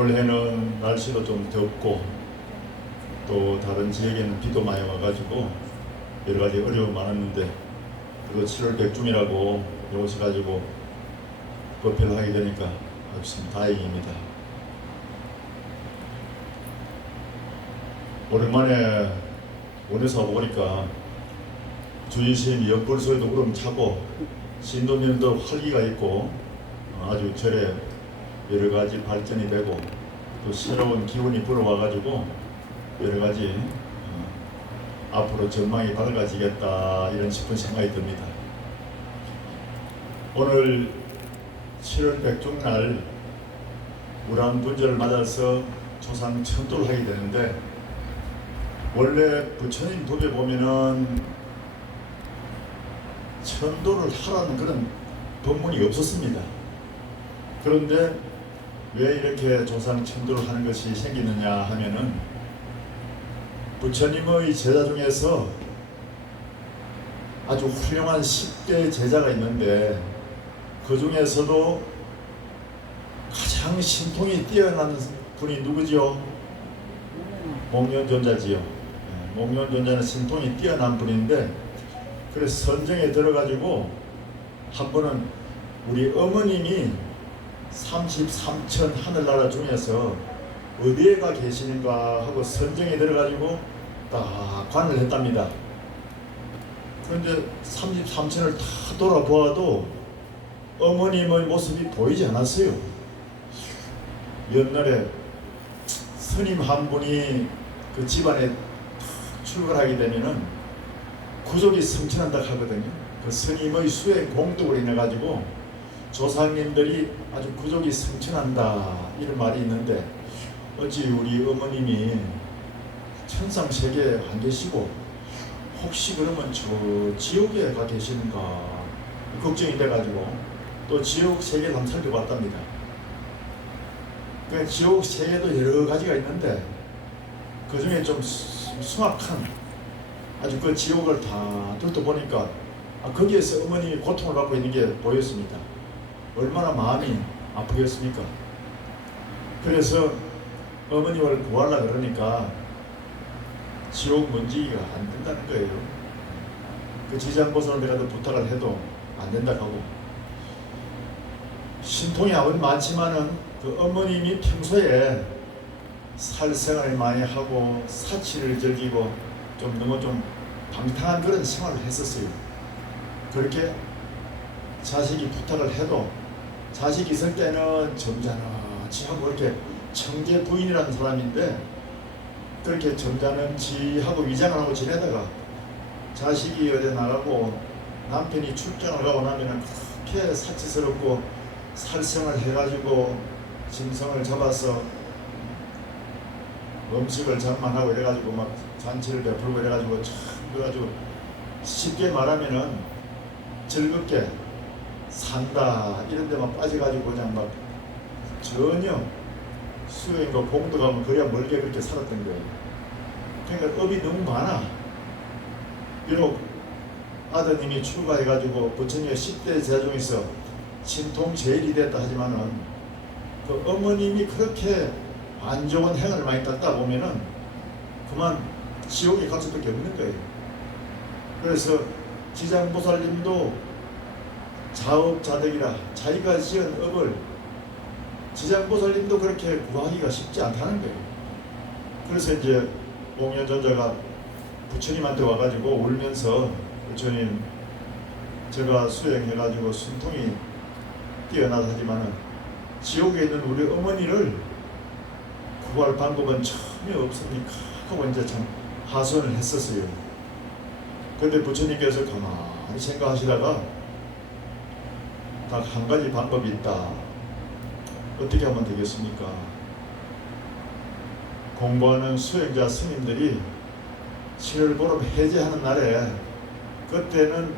올해는 날씨도 좀 덥고 또 다른 지역에는 비도 많이 와가지고 여러 가지 어려움 많았는데 그래도 7월 백중이라고 오셔가지고 법회를 하게 되니까 아주 다행입니다. 오랜만에 원에서 와보니까 주인스님이 옆벌소에도 우렁 차고 신도님도 활기가 있고 아주 절에 여러 가지 발전이 되고 또 새로운 기운이 불어와가지고 여러 가지 앞으로 전망이 밝아지겠다 이런 싶은 생각이 듭니다. 오늘 7월 백중날 우람분절을 맞아서 조상 천도를 하게 되는데 원래 부처님 법에 보면은 천도를 하라는 그런 법문이 없었습니다. 그런데 왜 이렇게 조상 천도를 하는 것이 생기느냐 하면은 부처님의 제자 중에서 아주 훌륭한 10대 제자가 있는데 그 중에서도 가장 신통이 뛰어난 분이 누구지요? 목련존자지요. 목련존자는 신통이 뛰어난 분인데 그래서 선정에 들어가지고 한 번은 우리 어머님이 33천 하늘나라 중에서 어디에 가 계시는가 하고 선정에 들어가지고 딱 관을 했답니다. 그런데 33천을 다 돌아보아도 어머님의 모습이 보이지 않았어요. 옛날에 스님 한 분이 그 집안에 출근하게 되면은 구족이 승천한다 하거든요. 그 스님의 수행 공덕으로 인해 가지고 조상님들이 아주 구족이 승천한다 이런 말이 있는데 어찌 우리 어머님이 천상 세계에 안 계시고 혹시 그러면 저 지옥에 가 계시는가 걱정이 돼가지고 또 지옥 세계를 한번 살펴봤답니다. 그 지옥 세계도 여러 가지가 있는데 그 중에 좀 숭악한 아주 그 지옥을 다 둘러보니까 거기에서 어머님이 고통을 받고 있는 게 보였습니다. 얼마나 마음이 아프겠습니까? 그래서 어머님을 구하려고 그러니까 지옥 먼지기가 안 된다는 거예요. 그 지장보살을 내가 더 부탁을 해도 안 된다 하고 신통이 아무리 많지만은 그 어머님이 평소에 살생활을 많이 하고 사치를 즐기고 좀 너무 좀 방탕한 그런 생활을 했었어요. 그렇게 자식이 부탁을 해도 자식이 있을 때는 점잖지 하고 이렇게 청제 부인이라는 사람인데 그렇게 점잖지 하고 위장을 하고 지내다가 자식이 어디 나가고 남편이 출장을 가고 나면은 그렇게 사치스럽고 살생을 해가지고 짐승을 잡아서 음식을 장만하고 이래가지고 막 잔치를 베풀고 이래가지고 참 그래가지고 쉽게 말하면은 즐겁게 산다 이런 데만 빠져가지고 그냥 막 전혀 수행과 공덕하면 그래야 멀게 그렇게 살았던 거예요. 그러니까 업이 너무 많아. 비록 아드님이 출가해가지고 부처님의 10대 제자 중에서 신통 제일이 됐다 하지만은 그 어머님이 그렇게 안 좋은 행을 많이 땄다 보면은 그만 지옥에 갈 수밖에 없는 거예요. 그래서 지장보살님도 자업자득이라 자기가 지은 업을 지장보살님도 그렇게 구하기가 쉽지 않다는 거예요. 그래서 이제 목련존자가 부처님한테 와가지고 울면서 부처님 제가 수행해가지고 순통이 뛰어나다 하지만은 지옥에 있는 우리 어머니를 구할 방법은 전혀 없습니까? 하고 이제 참 하소연을 했었어요. 그런데 부처님께서 가만히 생각하시다가 딱 한 가지 방법이 있다. 어떻게 하면 되겠습니까? 공부하는 수행자 스님들이 7월 보름 해제하는 날에 그때는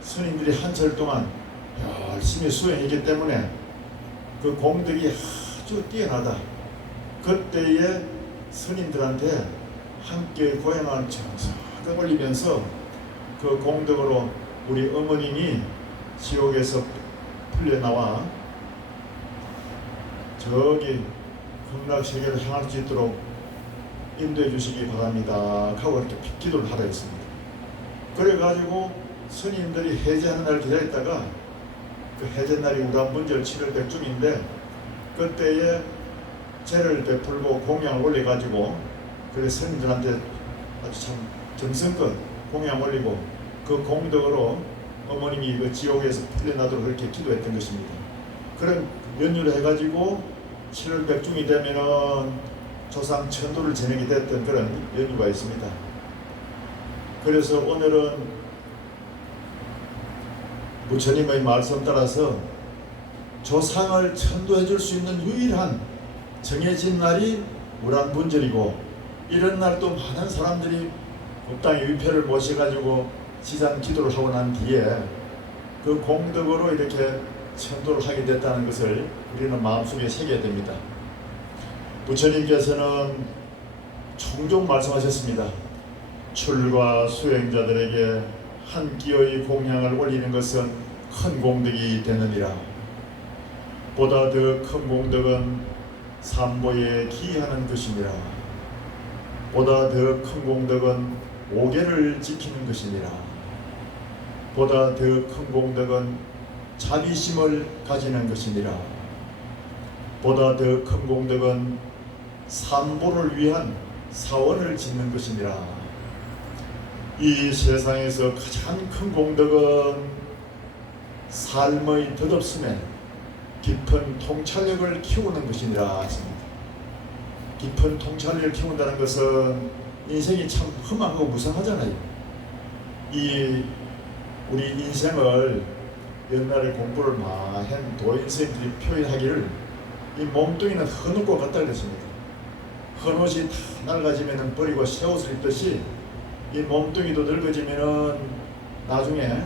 스님들이 한철 동안 열심히 수행했기 때문에 그 공덕이 아주 뛰어나다. 그때에 스님들한테 함께 고향을 정성하게 올리면서 그 공덕으로 우리 어머님이 지옥에서 풀려나와 저기 극락세계로 향할 수 있도록 인도해 주시기 바랍니다 하고 이렇게 기도를 하라 했습니다. 그래가지고 스님들이 해제하는 날을 기다렸다가 그 해제 날이 우란분절 7월 백중인데 그때에 제를 베풀고 공양을 올려가지고 그래 스님들한테 아주 참 정성껏 공양 올리고 그 공덕으로 어머님이 그 지옥에서 풀려나도록 그렇게 기도했던 것입니다. 그런 연유를 해가지고 7월 백중이 되면은 조상 천도를 지내게 됐던 그런 연유가 있습니다. 그래서 오늘은 부처님의 말씀 따라서 조상을 천도해 줄 수 있는 유일한 정해진 날이 우란분절이고 이런 날 또 많은 사람들이 법당에 위패를 모셔가지고 지장 기도를 하고 난 뒤에 그 공덕으로 이렇게 천도를 하게 됐다는 것을 우리는 마음속에 새겨야 됩니다. 부처님께서는 종종 말씀하셨습니다. 출가 수행자들에게 한 끼의 공양을 올리는 것은 큰 공덕이 되느니라. 보다 더 큰 공덕은 삼보에 기하는 것이니라. 보다 더 큰 공덕은 오계를 지키는 것이니라. 보다 더 큰 공덕은 자비심을 가지는 것이니라. 보다 더 큰 공덕은 삼보를 위한 사원을 짓는 것이니라. 이 세상에서 가장 큰 공덕은 삶의 덧없음에 깊은 통찰력을 키우는 것이니라 하십니다. 깊은 통찰력을 키운다는 것은 인생이 참 험하고 무상하잖아요. 우리 인생을 옛날에 공부를 많이 한 도인생들이 표현하기를 이 몸뚱이는 헌옷과 같다 그랬습니다. 헌옷이 다 낡아지면 버리고 새 옷을 입듯이 이 몸뚱이도 늙어지면 나중에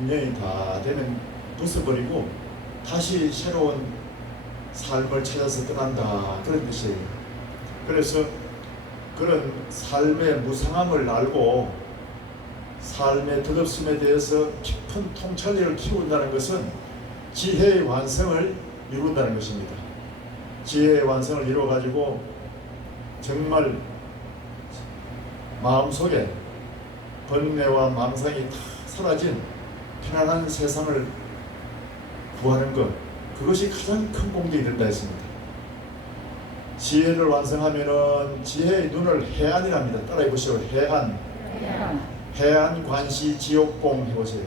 인연이 다 되면 벗어버리고 다시 새로운 삶을 찾아서 떠난다 그런 뜻이에요. 그래서 그런 삶의 무상함을 알고 삶의 덧없음에 대해서 깊은 통찰력을 키운다는 것은 지혜의 완성을 이룬다는 것입니다. 지혜의 완성을 이루어가지고 정말 마음속에 번뇌와 망상이 다 사라진 편안한 세상을 구하는 것, 그것이 가장 큰 공덕이 된다 했습니다. 지혜를 완성하면은 지혜의 눈을 해안이랍니다. 따라해 보시오. 해안. 해안 관시 지옥공 해보세요.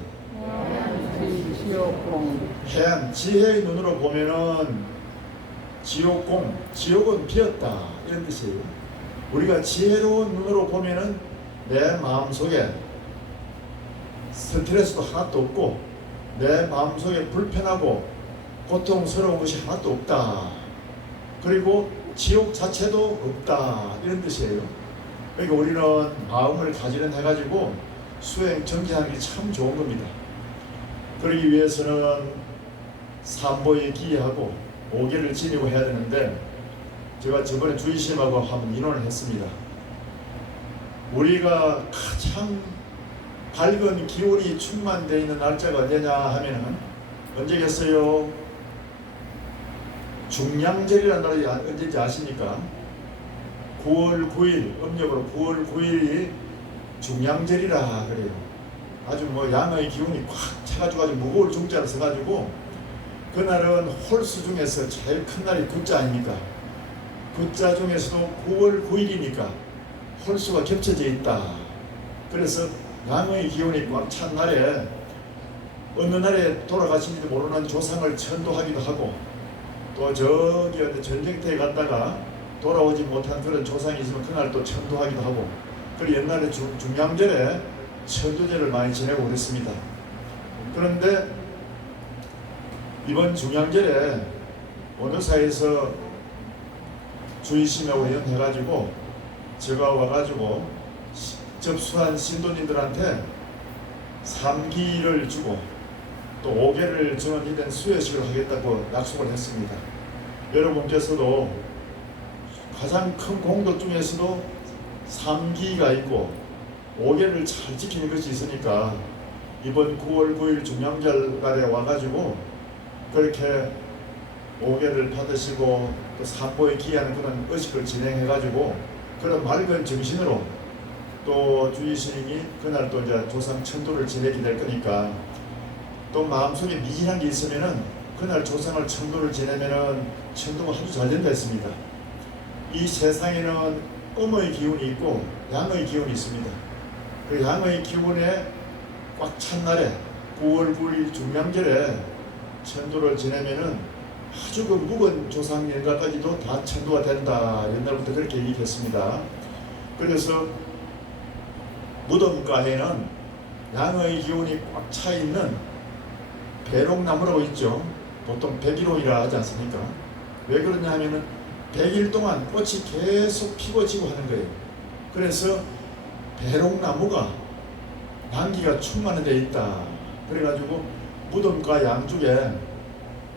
해안, 지혜의 눈으로 보면은 지옥공, 지옥은 비었다 이런 뜻이에요. 우리가 지혜로운 눈으로 보면은 내 마음속에 스트레스도 하나도 없고 내 마음속에 불편하고 고통스러운 것이 하나도 없다. 그리고 지옥 자체도 없다 이런 뜻이에요. 그러니까 우리는 마음을 가지런 해가지고 수행 정진하는 게 참 좋은 겁니다. 그러기 위해서는 삼보에 기하고 오계를 지니고 해야 되는데 제가 저번에 주의심하고 한번 의논을 했습니다. 우리가 가장 밝은 기운이 충만되어 있는 날짜가 언제냐 하면은 언제겠어요? 중량절이라는 날이 언제인지 아십니까? 9월 9일, 음력으로 9월 9일이 중량절이라 그래요. 아주 양의 기운이 꽉 차가지고 아주 무거울 중자를 써가지고 그날은 홀수 중에서 제일 큰 날이 굿자 아닙니까? 굿자 중에서도 9월 9일이니까 홀수가 겹쳐져 있다. 그래서 양의 기운이 꽉 찬 날에 어느 날에 돌아가신지도 모르는 조상을 천도하기도 하고 또 저기 어디 전쟁터에 갔다가 돌아오지 못한 그런 조상이 있으면 그날 또 천도하기도 하고 그리고 옛날에 중량절에 천도제를 많이 지내고 그랬습니다. 그런데 이번 중량절에 원효사에서 주의심하고 연해가지고 제가 와가지고 접수한 신도님들한테 3기를 주고 또 5개를 전원이된 수여식을 하겠다고 약속을 했습니다. 여러분께서도 가장 큰 공덕 중에서도 3기가 있고 5개를 잘 지키는 것이 있으니까 이번 9월 9일 중량절 날에 와가지고 그렇게 오개를 받으시고 또 산보에 기하는 그런 의식을 진행해가지고 그런 맑은 정신으로 또 주의 스님이 그날 또 이제 조상 천도를 지내게 될 거니까 또 마음속에 미진한 게 있으면은 그날 조상을 천도를 지내면은 천도가 아주 잘 된다 했습니다. 이 세상에는 음의 기운이 있고 양의 기운이 있습니다. 그 양의 기운에 꽉 찬 날에 9월 9일 중량절에 천도를 지내면은 아주 그 묵은 조상 연가까지도 다 천도가 된다. 옛날부터 그렇게 얘기했습니다. 그래서 무덤가에는 양의 기운이 꽉 차 있는 배롱나무라고 있죠. 보통 백일홍이라 하지 않습니까? 왜 그러냐 하면은 100일 동안 꽃이 계속 피고 지고 하는 거예요. 그래서 배롱나무가 양기가 충만한 데 있다. 그래가지고 무덤가 양쪽에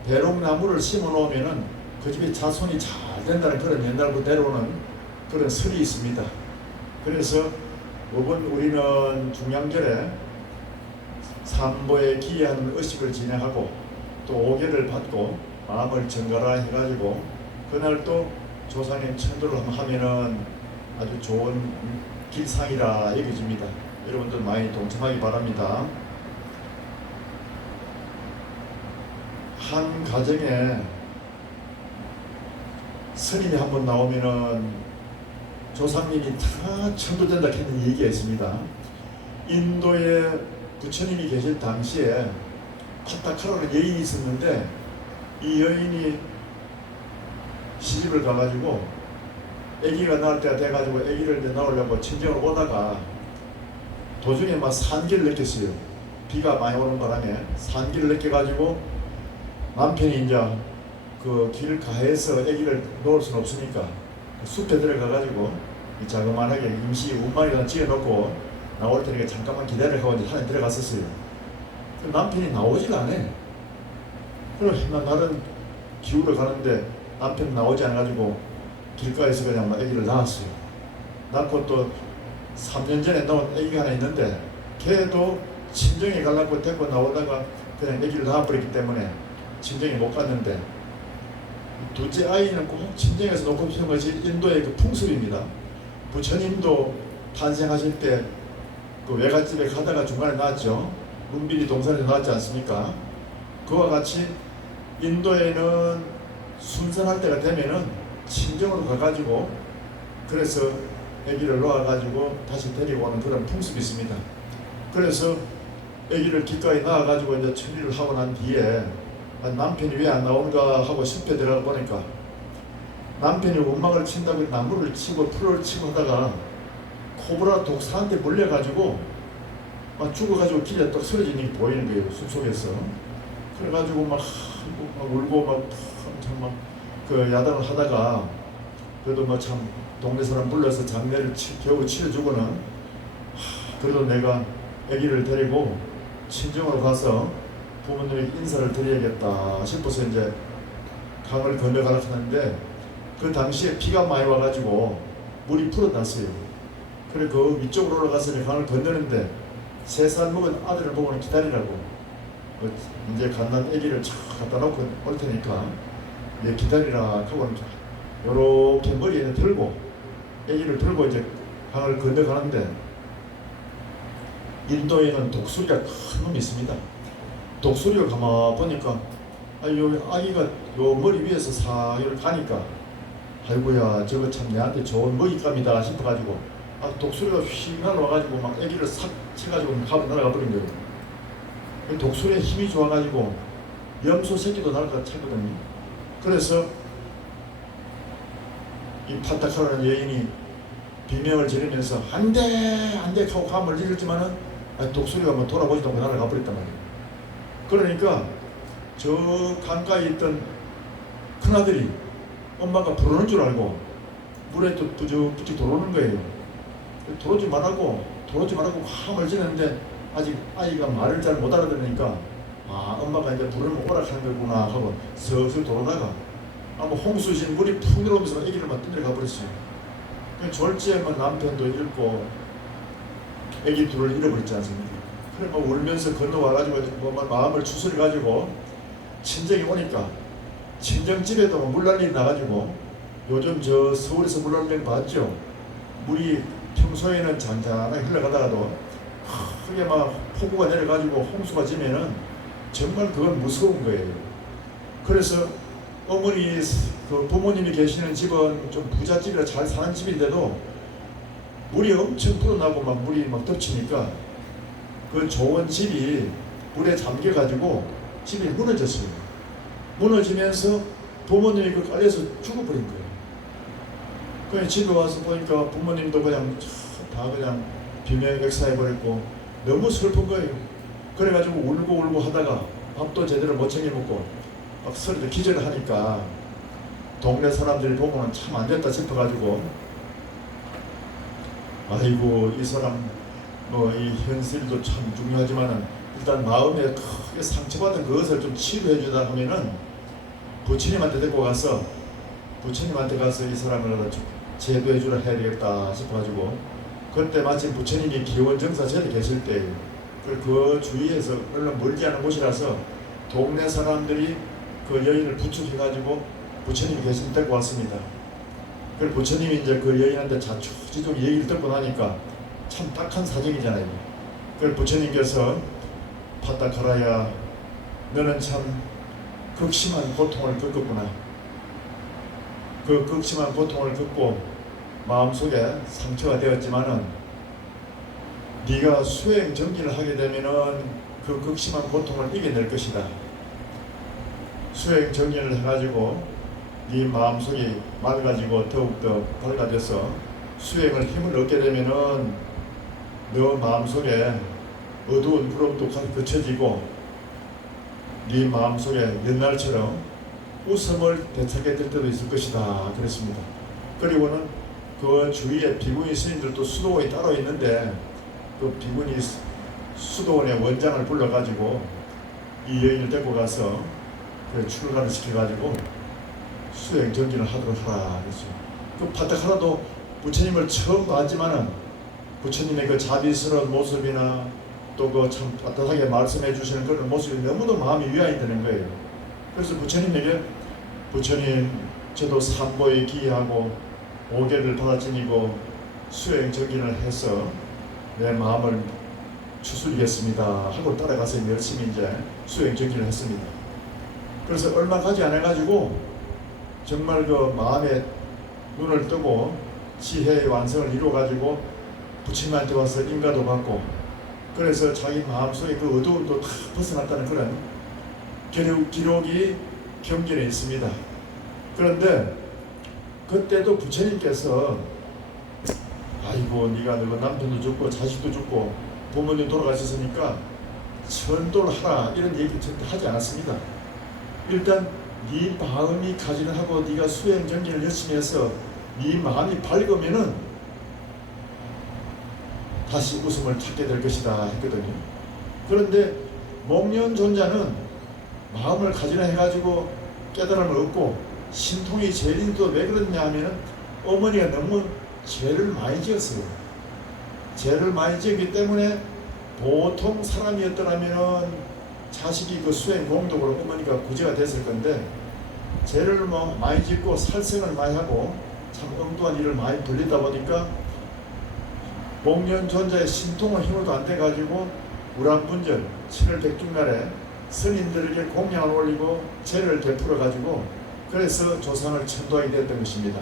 배롱나무를 심어 놓으면은 그 집에 자손이 잘 된다는 그런 옛날부터 내려오는 그런 설이 있습니다. 그래서 이번 우리는 중량절에 삼보에 기하는 의식을 진행하고 또 오개를 받고 마음을 정갈화 해가지고 그날 또 조상님 천도를 하면은 아주 좋은 길상이라 여겨집니다. 여러분들 많이 동참하기 바랍니다. 한 가정에 스님이 한번 나오면은 조상님이 다 천도된다 했는 얘기가 있습니다. 인도에 부처님이 계실 당시에 파타카라는 여인이 있었는데 이 여인이 시집을 가가지고 아기가 낳을 때가 돼가지고 아기를 이제 낳으려고 친정을 오다가 도중에 막 산기를 느꼈어요. 비가 많이 오는 바람에 산기를 느껴가지고 남편이 이제 그 길 가해서 아기를 놓을 수는 없으니까 숲에 들어가가지고 이 자그만하게 임시 운만이라도 지어놓고 나올 테니까 잠깐만 기다려가고 이제 산에 들어갔었어요. 남편이 나오지가 않아. 그래서 나는 기울어 가는데 남편 나오지 않아가지고 길가에서 그냥 막 아기를 낳았어요. 낳고 또 3년 전에 낳은 아기가 하나 있는데 걔도 친정에 가려고 데리고 나오다가 그냥 아기를 낳아버렸기 때문에 친정에 못 갔는데 둘째 아이는 꼭 친정에서 놓고 싶은 것이 인도의 그 풍습입니다. 부처님도 탄생하실 때 그 외갓집에 가다가 중간에 나왔죠. 문비리 동산에서 나왔지 않습니까? 그와 같이 인도에는 순산할 때가 되면은 친정으로 가가지고 그래서 아기를 놓아가지고 다시 데리고 오는 그런 풍습이 있습니다. 그래서 아기를 기가에 낳아가지고 이제 처리를 하고 난 뒤에 남편이 왜 안 나온가 하고 숲에 들어가 보니까 남편이 원망을 친다고 나무를 치고 풀을 치고 하다가 코브라 독사한테 물려가지고 막 죽어가지고 길에 또 쓰러지는 게 보이는 거예요. 숲속에서. 그래가지고 막 울고 막 엄청 막 그 야단을 하다가 그래도 뭐 참 동네 사람 불러서 장례를 겨우 치러주고는 그래도 내가 아기를 데리고 친정으로 가서 부모님에게 인사를 드려야겠다 싶어서 이제 강을 건너가려고 하는데 그 당시에 비가 많이 와가지고 물이 불어났어요. 그래 그 위쪽으로 올라가서 강을 건너는데 3살 먹은 아들을 보고는 기다리라고 이제 갓난 아기를 쫙 갖다 놓고 올 테니까 이제 기다리라 하고는 요렇게 머리에 들고 아기를 들고 이제 강을 건너가는데 인도에는 독수리가 큰 놈이 있습니다. 독수리가 가만 보니까 요 아기가 요 머리 위에서 사 이렇게 가니까 아이고야 저거 참 내한테 좋은 먹잇감이다 싶어가지고 독수리가 휙 날아와가지고 막 아기를 싹 쳐가지고 가면 날아가 버린 거예요. 독수리의 힘이 좋아가지고 염소 새끼도 날아가 쳤거든요. 그래서 이 파타카라는 여인이 비명을 지르면서 안돼 안돼 하고 감을 지르지만은 독수리가 뭐 돌아보지도 않고 날아가 버렸단 말이에요. 그러니까 저 강가에 있던 큰아들이 엄마가 부르는 줄 알고 물에 또 부쩍부쩍 들어오는 거예요. 들어오지 말라고 함을 지는데 아직 아이가 말을 잘 못 알아들으니까 엄마가 이제 부르면 오락하는 거구나 하고 슬슬 돌아다가 뭐 홍수신 물이 푹 내려오면서 아기를 막 떠내려가 버렸어요. 졸지에 남편도 잃고 아기 둘을 잃어버렸지 않습니까? 그래 막 울면서 건너와가지고 뭐 마음을 추스려가지고 친정에 오니까 친정집에도 물난리 나가지고 요즘 저 서울에서 물난리 봤죠. 물이 평소에는 잔잔하게 흘러가다가도 크게 막 폭우가 내려가지고 홍수가 지면은 정말 그건 무서운 거예요. 그래서 어머니 그 부모님이 계시는 집은 좀 부잣집이라 잘 사는 집인데도 물이 엄청 불어나고 막 물이 막 덮치니까 그 좋은 집이 물에 잠겨가지고 집이 무너졌어요. 무너지면서 부모님이 그 깔려서 죽어버린 거예요. 그냥 집에 와서 보니까 부모님도 그냥 다 그냥 비명백사해버렸고 너무 슬픈 거예요. 그래가지고 울고 하다가 밥도 제대로 못 챙겨 먹고 막 서로도 기절을 하니까 동네 사람들이 보고는 참 안 됐다 싶어가지고 아이고 이 사람 뭐 이 현실도 참 중요하지만은 일단 마음에 크게 상처받은 그것을 좀 치료해 주다 하면은 부처님한테 데리고 가서 부처님한테 가서 이 사람을 제도해 주라 해야 되겠다 싶어가지고 그때 마침 부처님이 기원정사절에 계실 때 그 주위에서 얼마 멀지 않은 곳이라서 동네 사람들이 그 여인을 부축해가지고 부처님이 계신 데 데리고 왔습니다. 그리고 부처님이 이제 그 여인한테 자초지종 얘기를 듣고 나니까 참 딱한 사정이잖아요. 그래서 부처님께서 파타카라야 너는 참 극심한 고통을 겪었구나. 그 극심한 고통을 겪고 마음속에 상처가 되었지만은 네가 수행 정진을 하게 되면은 그 극심한 고통을 이겨낼 것이다. 수행 정진을 해가지고 네 마음속이 맑아지고 더욱더 밝아져서 수행을 힘을 얻게 되면은 너 마음속에 어두운 부름도 그쳐지고 네 마음속에 옛날처럼 웃음을 되찾게 될 때도 있을 것이다 그랬습니다. 그리고는 그 주위에 비구니 스님들도 수도원이 따로 있는데 그 비구니 수도원의 원장을 불러가지고 이 여인을 데리고 가서 그 출가를 시켜가지고 수행 정진을 하도록 하라 그랬어요. 그 파타카라도 부처님을 처음 봤지만은 부처님의 그 자비스러운 모습이나 또 그 참 따뜻하게 말씀해 주시는 그런 모습이 너무도 마음이 위안이 되는 거예요. 그래서 부처님에게 부처님 저도 삼보에 기하고 5개를 받아지니고 수행 정진을 해서 내 마음을 추스리겠습니다 하고 따라가서 열심히 이제 수행 정진을 했습니다. 그래서 얼마 가지 않아 가지고 정말 그 마음에 눈을 뜨고 지혜의 완성을 이루어 가지고 부처님한테 와서 인가도 받고 그래서 자기 마음속에 그 어두움도 다 벗어났다는 그런 기록이 경전에 있습니다. 그런데 그때도 부처님께서 아이고 네가 너 남편도 죽고 자식도 죽고 부모님 돌아가셨으니까 천도를 하라 이런 얘기 절대 하지 않았습니다. 일단 네 마음이 가지런하고 네가 수행 정진을 열심히 해서 네 마음이 밝으면은 다시 웃음을 찾게 될 것이다 했거든요. 그런데 목련존자는 마음을 가지런해가지고 깨달음을 얻고 신통이 제일인도 왜 그러냐 하면은 어머니가 너무 죄를 많이 지었어요. 죄를 많이 지었기 때문에 보통 사람이었더라면은 자식이 그 수행 공덕으로 어머니가 구제가 됐을 건데 죄를 뭐 많이 짓고 살생을 많이 하고 참 엉뚱한 일을 많이 벌리다 보니까 목련존자의 신통은 힘으로도 안 돼가지고 우람분절 7월 백중날에 스님들에게 공양을 올리고 제를 베풀어가지고 그래서 조상을 천도하게 되었던 것입니다.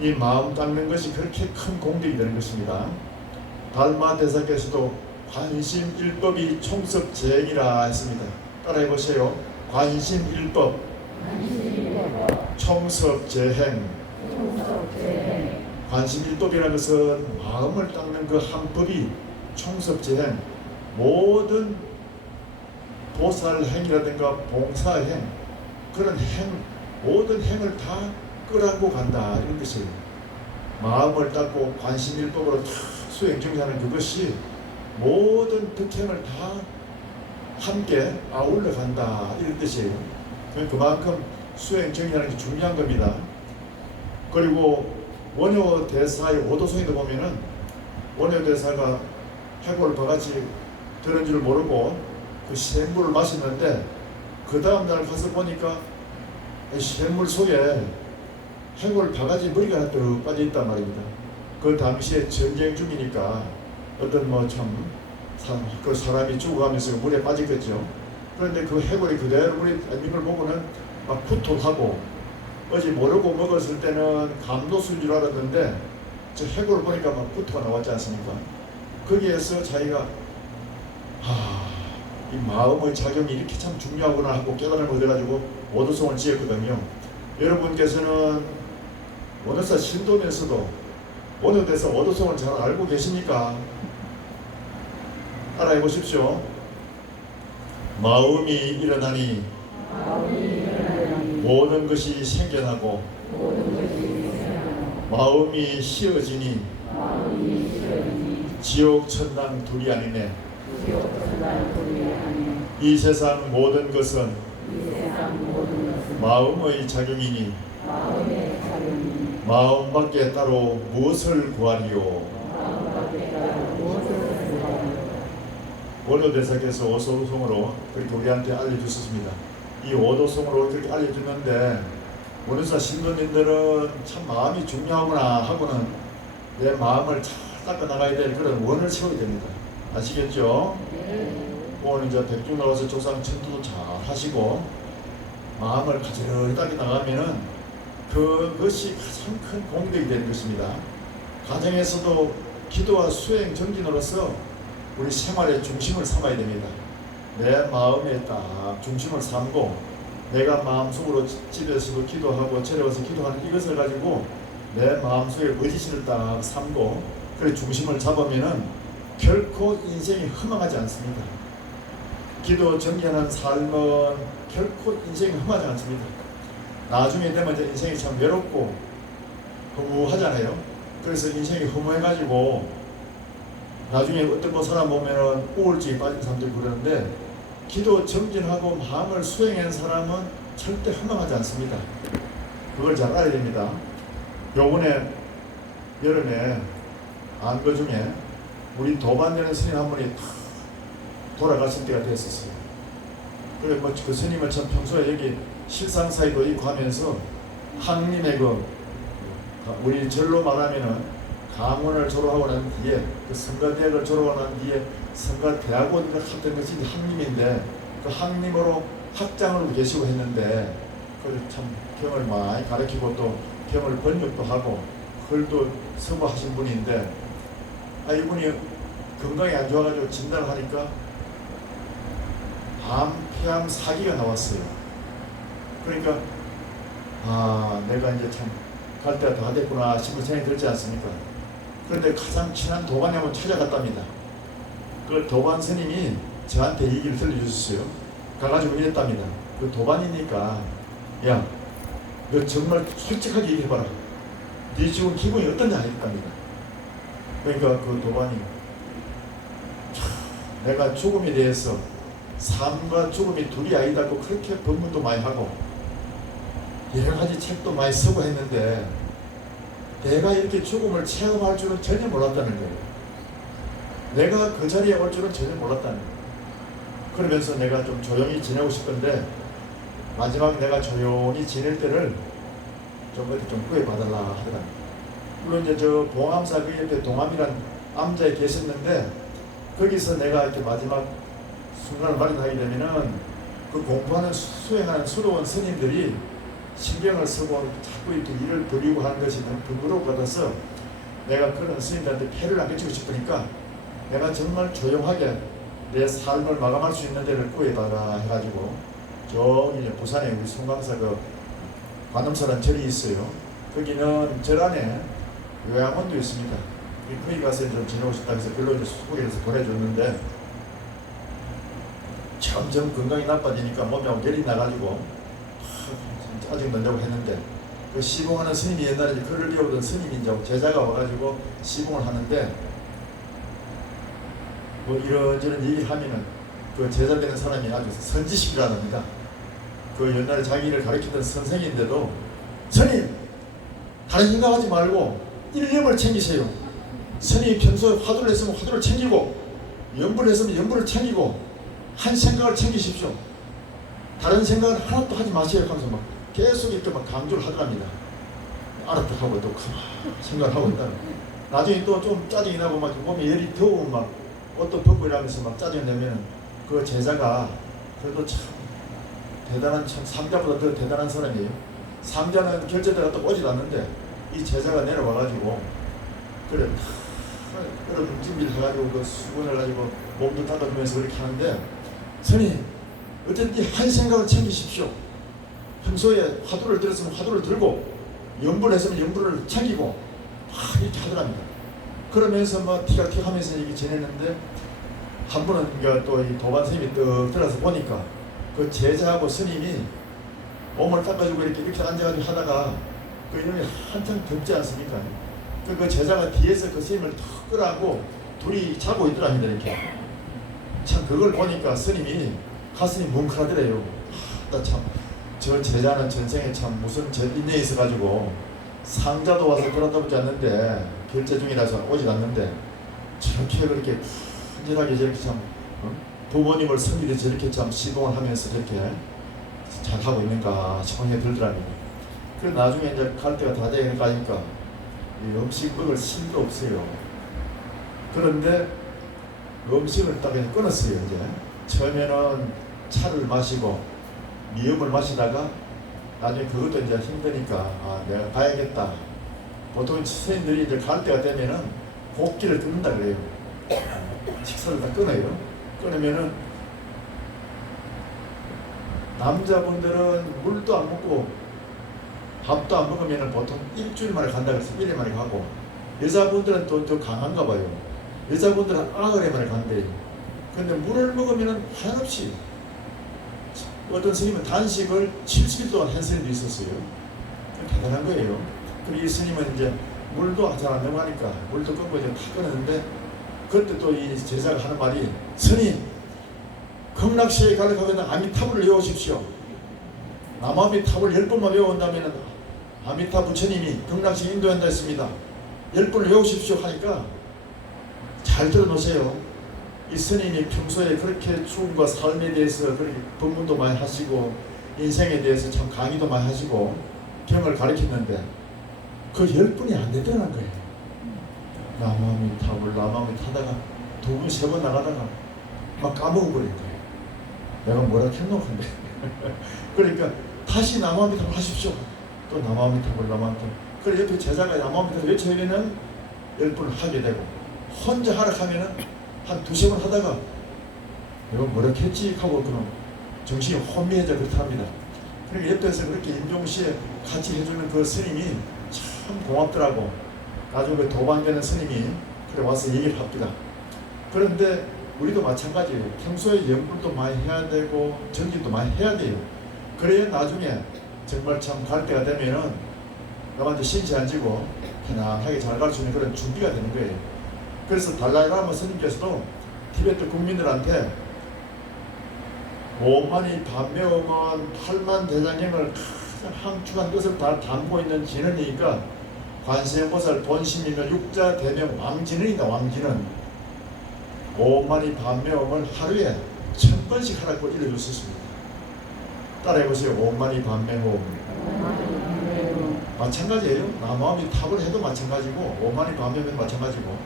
이 마음 닦는 것이 그렇게 큰 공덕이 되는 것입니다. 달마 대사께서도 관심일법이 총섭재행이라 했습니다. 따라해보세요. 관심일법 총섭재행. 관심일법이라는 것은 마음을 닦는 그 한 법이 총섭재행, 모든 보살행이라든가 봉사행 그런 행, 모든 행을 다 끌어안고 간다 이런 뜻이에요. 마음을 닦고 관심일법으로 다 수행정진하는 그것이 모든 득행을 다 함께 아울러 간다 이런 뜻이에요. 그만큼 수행정진하는 게 중요한 겁니다. 그리고 원효대사의 오도성에도 보면은 원효대사가 해골 바가지 들은 줄 모르고 그 생물을 마셨는데 그 다음날 가서 보니까 샘물 속에 해골 바가지 머리가 하나 떡 빠져있단 말입니다. 그 당시에 전쟁 중이니까 어떤 그 사람이 죽어가면서 물에 빠졌겠죠. 그런데 그 해골이 그대로 물에 빠진 걸 보고는 막 구토하고, 어제 모르고 먹었을 때는 감도수인 줄 알았는데 저 해골을 보니까 막 구토가 나왔지 않습니까? 거기에서 자기가 이 마음의 작용이 이렇게 참 중요하구나 하고 깨달음을 얻어가지고 오도송을 지었거든요. 여러분께서는 원어사 신도면서도 오늘에서 오도송을 잘 알고 계십니까? 따라해 보십시오. 마음이 일어나니 모든 것이 생겨나고 마음이 쉬어지니 지옥 천당 둘이 아니네. 이 세상 모든 것은 마음의 작용이니 마음밖에 따로 무엇을 구하리요. 원어대사께서 오도송으로 그렇게 우리한테 알려주셨습니다. 이 오도송으로 그렇게 알려주는데 원어사 신도님들은 참 마음이 중요하구나 하고는 내 마음을 잘 닦아 나가야 될 그런 원을 세워야 됩니다. 아시겠죠? 오늘 이제 백중 나와서 조상 천도도 잘 하시고 마음을 가지런히 닦아 나가면은 그것이 가장 큰 공덕이 되는 것입니다. 가정에서도 기도와 수행 정진으로서 우리 생활의 중심을 삼아야 됩니다. 내 마음에 딱 중심을 삼고 내가 마음속으로 집에서도 기도하고 절에서 기도하는 이것을 가지고 내 마음속에 의지심을 딱 삼고 그 중심을 잡으면은 결코 인생이 허망하지 않습니다. 기도 정진하는 삶은 결코 인생이 허망하지 않습니다. 나중에 되면 이제 인생이 참 외롭고 허무하잖아요. 그래서 인생이 허무해가지고 나중에 어떤 거 사람 보면은 우울증에 빠진 사람들 그러는데 기도 정진하고 마음을 수행한 사람은 절대 허망하지 않습니다. 그걸 잘 알아야 됩니다. 요번에 여름에 안거 중에 우리 도반되는 스님 한 분이 돌아가실 때가 됐었어요. 그래 그 스님은 참 평소에 여기 실상사의도 있고 하면서 항림의 우리 절로 말하면은 강원을 졸업하고 난 뒤에 그 성가대학을 졸업하고 난 뒤에 성가대학원을 했던 것이 항림인데 그 항림으로 학장으로 계시고 했는데 그걸 참 경을 많이 가르치고 또 경을 번역도 하고 글도 서구하신 분인데 이분이 건강이 안 좋아가지고 진단을 하니까 암, 폐암, 사기가 나왔어요. 그러니까 내가 이제 참 갈 때가 다 됐구나 싶은 생각이 들지 않습니까? 그런데 가장 친한 도반이 한번 찾아갔답니다. 그 도반 스님이 저한테 얘기를 들려주셨어요. 가가지고 이랬답니다. 그 도반이니까 야, 너 정말 솔직하게 얘기해봐라. 네 지금 기분이 어떠냐 했답니다. 그러니까 그 도반이 내가 죽음에 대해서 삶과 죽음이 둘이 아니다고 그렇게 법문도 많이 하고 여러 가지 책도 많이 쓰고 했는데 내가 이렇게 죽음을 체험할 줄은 전혀 몰랐다는 거예요. 내가 그 자리에 올 줄은 전혀 몰랐다는 거예요. 그러면서 내가 좀 조용히 지내고 싶은데 마지막 내가 조용히 지낼 때를 좀 구해봐달라 하더라고요. 물론 이제 저 봉암사 그 옆에 동암이란 암자에 계셨는데 거기서 내가 이렇게 마지막 순간을 마련하게 되면은 그 공부하는 수행하는 수도원 스님들이 신경을 쓰고 자꾸 이렇게 일을 벌이고 하는 것이 너무 번거로울 것 같아서 내가 그런 스님들한테 폐를 안 끼치고 싶으니까 내가 정말 조용하게 내 삶을 마감할 수 있는 데를 구해달라 해가지고 저기 이제 부산에 우리 송강사 그 관음사라는 절이 있어요. 거기는 절 안에 요양원도 있습니다. 거기 가서 좀 지내고 싶다 해서 별로 이제 소개해서 보내줬는데 점점 건강이 나빠지니까 몸이 결이 나가지고 짜증 난다고 했는데 그 시봉하는 스님이 옛날에 글을 배우던 스님이 이제 제자가 와가지고 시봉을 하는데 뭐 이런저런 얘기를 하면은 그 제자 되는 사람이 아주 선지식이랍니다. 그 옛날에 자기를 가르치던 선생인데도 스님 다른 생각하지 말고 일념을 챙기세요. 스님이 평소에 화두를 했으면 화두를 챙기고 연불을 했으면 연불을 챙기고 한 생각을 챙기십시오. 다른 생각을 하나도 하지 마세요 하면서 막 계속 이렇게 막 강조를 하더랍니다. 알았다 하고 또 생각을 하고 있다는. 나중에 또 좀 짜증이 나고 막 몸이 열이 더우면 막 옷도 벗고 이러면서 막 짜증 내면 그 제자가 그래도 참 대단한, 참 상자보다 더 대단한 사람이에요. 상자는 결제대가 또 오질 않는데 이 제자가 내려와가지고 그래 그런 준비를 해가지고 그 수건을 가지고 몸도 닦아주면서 그렇게 하는데, 스님 어쨌든 한 생각을 챙기십시오. 평소에 화두를 들었으면 화두를 들고 염불을 했으면 염불을 챙기고 막 이렇게 하더랍니다. 그러면서 막 티격태격 하면서 이렇게 지냈는데, 한 번은 또 이 도반 스님이 떡 들어서 보니까 그 제자하고 스님이 몸을 닦아주고 이렇게 앉아가지고 하다가 그 이놈이 한참 덥지 않습니까? 그 제자가 뒤에서 그 스님을 턱 끌어안고 둘이 자고 있더랍니다. 이렇게. 참 그걸 보니까 스님이 가슴이 뭉클하더래요. 나 참 저 제자는 전생에 참 무슨 인연이 있어가지고 상자도 와서 들었다 보지 않는데, 결제 중이라서 오지 않는데 저렇게 그렇게 간절하게 저렇게 참 부모님을 섬기듯 저렇게 참 시봉을 하면서 저렇게 잘하고 있는가 생각이 들더랍니다. 그래 나중에 이제 갈 때가 다 돼가니까 음식 먹을 힘도 없어요. 그런데 음식을 딱 끊었어요. 이제 처음에는 차를 마시고 미음을 마시다가 나중에 그것도 이제 힘드니까 내가 가야겠다. 보통 선생님들이 이제 갈 때가 되면은 곡기를 끊는다 그래요. 식사를 다 끊어요. 끊으면은 남자분들은 물도 안 먹고 밥도 안 먹으면 보통 일주일 만에 간다 그래서 1일 만에 가고, 여자분들은 또 더 강한가 봐요. 여자분들은 아흘에 만에 간대요. 근데 물을 먹으면 한없이, 어떤 스님은 단식을 70일 동안 한 스님도 있었어요. 대단한 거예요. 그리고 이 스님은 이제 물도 잘 안 넘어가니까 물도 끊고 이제 다 끊었는데, 그때 또 이 제자가 하는 말이, 스님 극락시에 가려면 아미타불을 외우십시오. 남아미타불 10번만 외운다면 아미타 부처님이 극락시 인도한다 했습니다. 10번을 외우십시오 하니까 잘 들어놓으세요. 이 스님이 평소에 그렇게 죽음과 삶에 대해서 그렇게 법문도 많이 하시고 인생에 대해서 참 강의도 많이 하시고 경을 가르쳤는데 그 10분이 안 되더라는 거예요. 남아미타불 하다가 2번, 3번 나가다가 막 까먹어버린 거예요. 내가 뭐라 했노? 근데 그러니까 다시 남아미타불 하십시오. 또 남아미타불. 그래 옆에 제자가 남아미타불 외쳐야면 10분을 하게 되고, 혼자 하라 하면은 한 2-3번 하다가 내가 뭐라 했지 하고 그럼 정신이 혼미해져 그렇답니다. 그러니까 옆에서 그렇게 임종시에 같이 해주는 그 스님이 참 고맙더라고. 나중에 그 도반되는 스님이 그래 와서 얘기를 합니다. 그런데 우리도 마찬가지예요. 평소에 염불도 많이 해야 되고 정진도 많이 해야 돼요. 그래야 나중에 정말 참 갈 때가 되면은 남한테 신세 안 지고 편안하게 잘 갈 수 있는 그런 준비가 되는 거예요. 그래서 달라이라마 스님께서도 티베트 국민들한테 5만이 반매어만 8만 대장경을 가장 항축한 것을 다 담고 있는 진언이니까 관세음보살 본심이면 육자 대명 왕진언이다. 왕진언 5만이 반매음을 하루에 1000번씩 하라고 일러줬습니다. 따라해보세요. 5만이 반매음. 마찬가지예요. 남아미 탑을 해도 마찬가지고 5만이 반매음도 마찬가지고,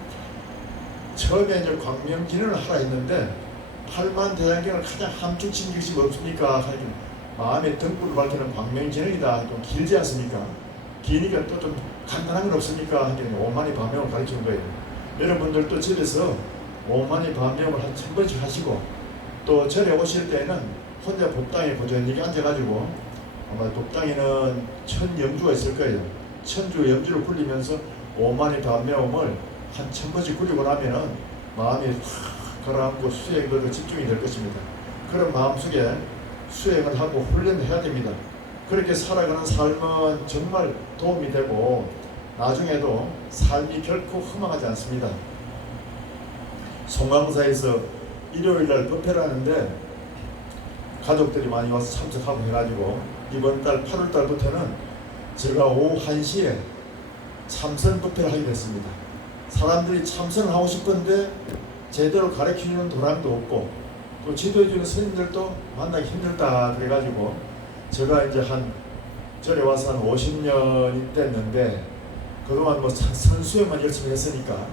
처음에 이제 광명진언을 하라 했는데 8만 대장경을 가장 함축친 것이 없습니까? 마음의 등불을 밝히는 광명진언이다. 좀 길지 않습니까? 기니까 또 좀 간단한 건 없습니까? 하니까 5만이 반명을 가르치는 거예요. 여러분들도 집에서 5만이 반명을 한 1000번씩 하시고, 또 절에 오실 때는 혼자 법당에 고전히 앉아가지고, 아마 법당에는 1000염주가 있을 거예요. 1000주 염주를 굴리면서 5만이 반명을 한 1000번씩 굴리고 나면은 마음이 확 가라앉고 수행에 집중이 될 것입니다. 그런 마음속에 수행을 하고 훈련을 해야 됩니다. 그렇게 살아가는 삶은 정말 도움이 되고 나중에도 삶이 결코 허망하지 않습니다. 송강사에서 일요일날 법회를 하는데 가족들이 많이 와서 참석하고 해가지고 이번 달 8월달부터는 제가 오후 1시에 참선 법회를 하게 됐습니다. 사람들이 참선을 하고 싶은데 제대로 가르치는 도량도 없고 또 지도해주는 스님들도 만나기 힘들다 그래가지고 제가 이제 전에 와서 한 50년이 됐는데 그동안 뭐 선수행만 열심히 했으니까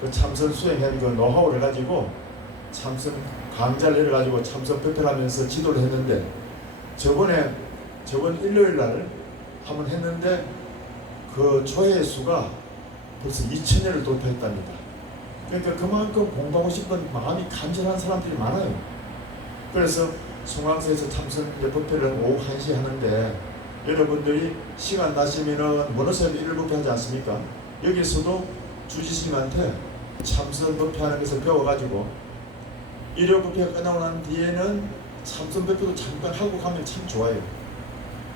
그 참선 수행한 그 노하우를 가지고 참선 강좌를 내려가지고 참선 배틀하면서 지도를 했는데 저번 일요일 날 한번 했는데 그 조회수가 벌써 2,000회를 돌파했답니다. 그러니까 그만큼 공부하고 싶은 마음이 간절한 사람들이 많아요. 그래서 송황사에서 참선 법회를 오후 1시에 하는데 여러분들이 시간 나시면은 원어사에도 일일법회 하지 않습니까? 여기서도 주지스님한테 참선 법회하는 것을 배워가지고 일요법회가 끝나고 난 뒤에는 참선 법회도 잠깐 하고 가면 참 좋아요.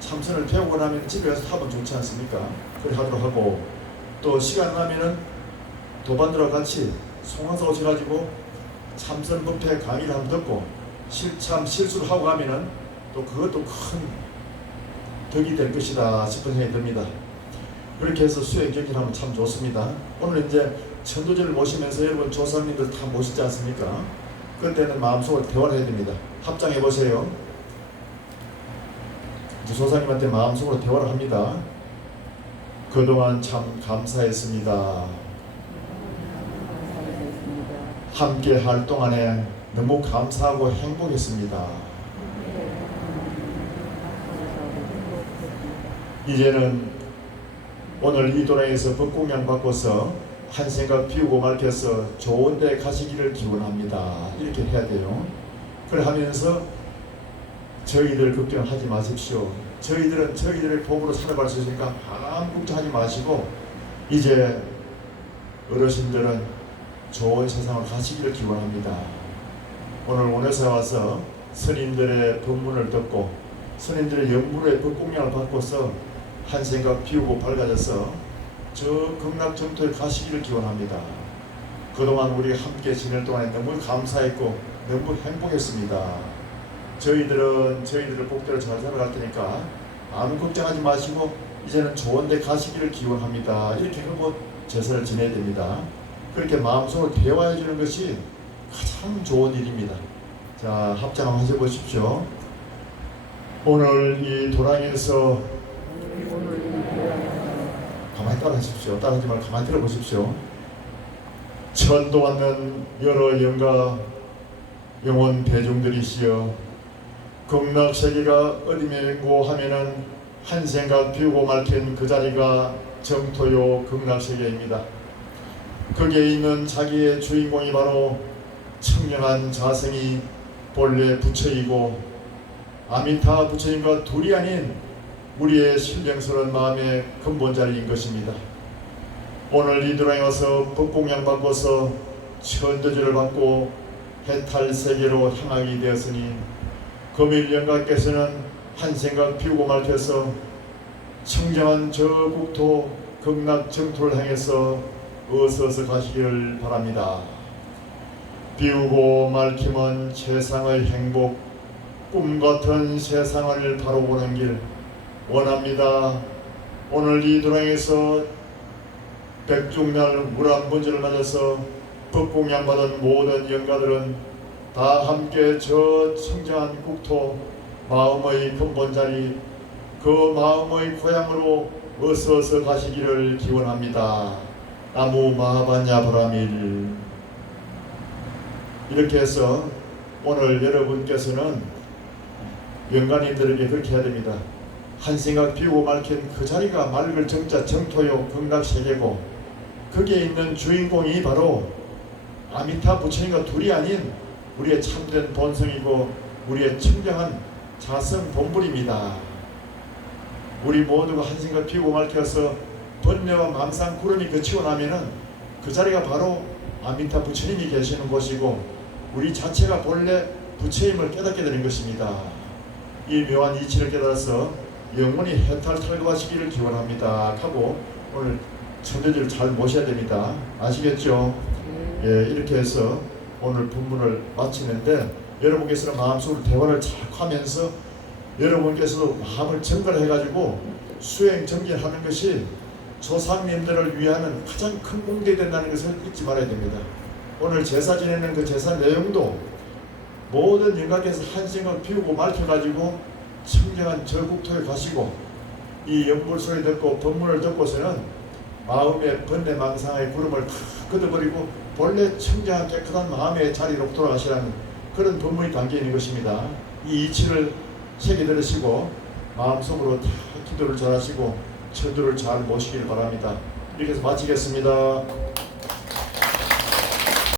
참선을 배우고 나면 집에 가서 하면 좋지 않습니까? 그래 하도록 하고 또 시간 나면은 도반들과 같이 송황사 오셔가지고 참선 법회 강의를 한번 듣고 실수를 하고 가면은 또 그것도 큰 덕이 될 것이다 싶은 생각이 듭니다. 그렇게 해서 수행 경진하면 참 좋습니다. 오늘 이제 천도제를 모시면서 여러분 조상님들 다 모시지 않습니까? 그때는 마음속으로 대화를 해야 됩니다. 합장해 보세요. 조상님한테 마음속으로 대화를 합니다. 그동안 참 감사했습니다. 함께 할 동안에 너무 감사하고 행복했습니다. 이제는 오늘 이 도량에서 법공양 바꿔서 한 생각 피우고 맑혀서 좋은 데 가시기를 기원합니다. 이렇게 해야 돼요. 그래 하면서 저희들 걱정하지 마십시오. 저희들은 저희들의 복으로 살아갈 수 있으니까 아무 걱정하지 마시고 이제 어르신들은 좋은 세상을 가시기를 기원합니다. 오늘 원에서 와서 스님들의 법문을 듣고 스님들의 영문의 법공양을 바꿔서 한 생각 비우고 밝아져서 저 극락정토에 가시기를 기원합니다. 그동안 우리 함께 지낼 동안에 너무 감사했고 너무 행복했습니다. 저희들은 저희들의 복대로 잘 살아갈 테니까 아무 걱정하지 마시고 이제는 좋은 데 가시기를 기원합니다. 이렇게 하고 제사를 지내야 됩니다. 그렇게 마음속으로 대화해 주는 것이 가장 좋은 일입니다. 자, 합장 한번 하셔보십시오. 오늘 이 도량에서 가만히 따라 하십시오. 따라 하지 말고 가만히 들어보십시오. 천도받는 여러 영가 영혼 대중들이시여 극락세계가 어디면고 하면은 한 생각 비우고 맑힌 그 자리가 정토요 극락세계입니다. 거기에 있는 자기의 주인공이 바로 청량한 자성이 본래 부처이고 아미타 부처님과 둘이 아닌 우리의 신령스러운 마음의 근본자리인 것입니다. 오늘 이 도량에 와서 법공양 바꿔서 천도제를 받고 해탈세계로 향하게 되었으니 금일영가께서는 한 생각 피우고 맑혀서 청정한 저 국토 극락정토를 향해서 어서서 가시기를 바랍니다. 비우고 맑힘은 세상의 행복, 꿈같은 세상을 바로 보는 길 원합니다. 오늘 이 도량에서 백중날 무람본전을 맞아서 법공양 받은 모든 영가들은 다 함께 저 청정한 국토 마음의 근본자리 그 마음의 고향으로 어서서 가시기를 기원합니다. 나무 마하반야 바라밀. 이렇게 해서 오늘 여러분께서는 영가님들에게 그렇게 해야 됩니다. 한 생각 비우고 맑힌 그 자리가 맑을 정자 정토요 극락세계고 거기에 있는 주인공이 바로 아미타 부처님과 둘이 아닌 우리의 참된 본성이고 우리의 청정한 자성 본불입니다. 우리 모두가 한 생각 비우고 맑혀서 번뇌와 망상 구름이 그치고 나면은 그 자리가 바로 아미타 부처님이 계시는 곳이고 우리 자체가 본래 부처님을 깨닫게 되는 것입니다. 이 묘한 이치를 깨달아서 영원히 해탈 탈거하시기를 기원합니다 하고 오늘 천도제를 잘 모셔야 됩니다. 아시겠죠? 예, 이렇게 해서 오늘 본문을 마치는데 여러분께서는 마음속으로 대화를 잘 하면서 여러분께서도 마음을 정갈해가지고 수행 정진하는 것이 조상님들을 위하는 가장 큰 공덕이 된다는 것을 잊지 말아야 됩니다. 오늘 제사 지내는 그 제사 내용도 모든 영광께서 한생을 피우고 밝혀가지고 청정한 저 국토에 가시고 이 연불 소리 듣고 법문을 듣고서는 마음의 번뇌망상의 구름을 다 걷어버리고 본래 청정한 깨끗한 마음의 자리로 돌아가시라는 그런 법문이 담겨 있는 것입니다. 이 이치를 새겨 들으시고 마음속으로 다 기도를 잘하시고 천주를 잘 모시길 바랍니다. 이렇게 해서 마치겠습니다.